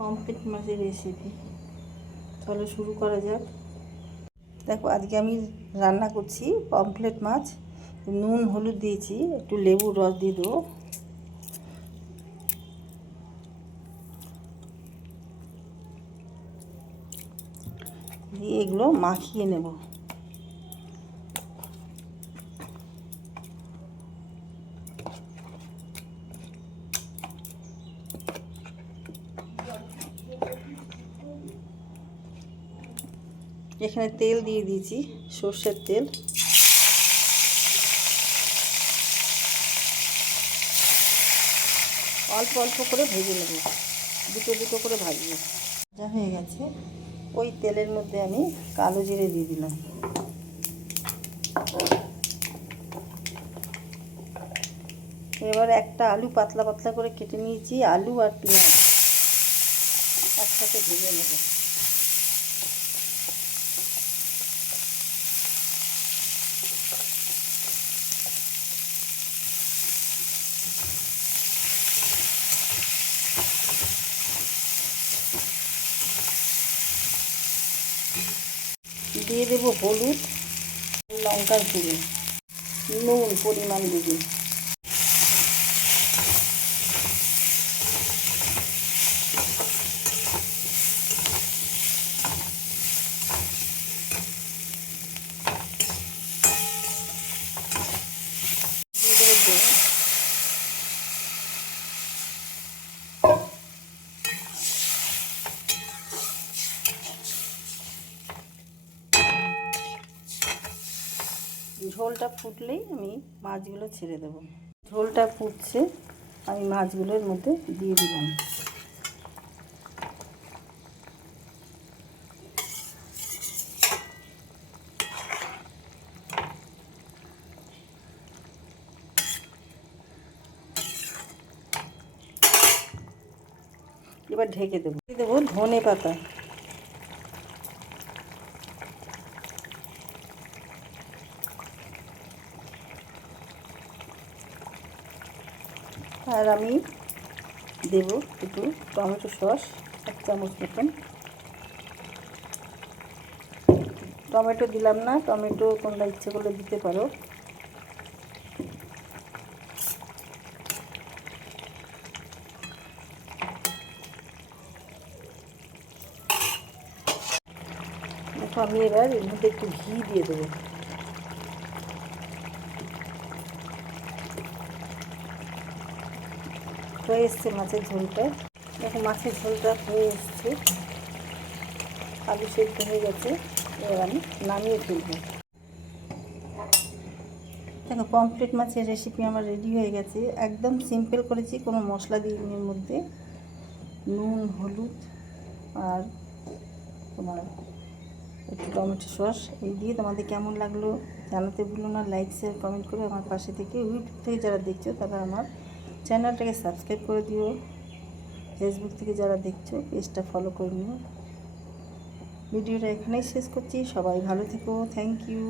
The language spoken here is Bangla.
পমফ্রেট মাছের রেসিপি। চলো শুরু করা যাক। দেখো আজকে আমি রান্না করছি পমফ্রেট মাছ। নুন হলুদ দিয়েছি, একটু লেবুর রস দিয়ে দেবো। দিয়ে এগুলো মাখিয়ে নেব। এখানে তেল দিয়ে দিয়েছি, সর্ষের তেল। অল্প অল্প করে ভেজে নেব, দুটো দুটো করে ভাজবো। যা হয়ে গেছে, ওই তেলের মধ্যে আমি কালো জিরে দিয়ে দিলাম। এবার একটা আলু পাতলা পাতলা করে কেটে নিয়েছি, আলু আর পেঁয়াজ একসাথে ভেজে নেব। দিয়ে দেবো হলুদ, লঙ্কার গুঁড়ো, নুন পরিমাণ দেবো। ঝোলটা ফুটলেই আমি মাছগুলো ছেড়ে দেব। ঝোলটা ফুটছে, আমি মাছগুলোর মধ্যে দিয়ে দিলাম। এবার ঢেকে দেবো। দেবো ধনে পাতা। আর আমি দেব একটু টমেটো সস, 1 চামচ মতন। টমেটো দিলাম না, টমেটো তোমরা ইচ্ছে করলে দিতে পারো। দেখো আমি এবার এর মধ্যে একটু ঘি দিয়ে দেবো। হয়ে এসছে মাছের ঝোলটা। দেখো মাছের ঝোলটা হয়ে এসছে, আলু সেদ্ধ হয়ে গেছে। এবার আমি নামিয়ে ফেলবো। দেখো পমফ্রেট মাছের রেসিপি আমার রেডি হয়ে গেছে। একদম সিম্পল করেছি, কোনো মশলা দিইনি এর মধ্যে। নুন হলুদ আর তোমার একটু টমেটো সস এই দিয়ে। তোমাদের কেমন লাগলো জানাতে ভুলো না। লাইক শেয়ার কমেন্ট করে আমার পাশে থেকে, ইউটিউব থেকে যারা দেখছো তারা আমার চ্যানেলটাকে সাবস্ক্রাইব করে দিও। ফেসবুক থেকে যারা দেখছো পেজটা ফলো করে নিও। ভিডিওটা এখানেই শেষ করছি। সবাই ভালো থেকো। Thank you.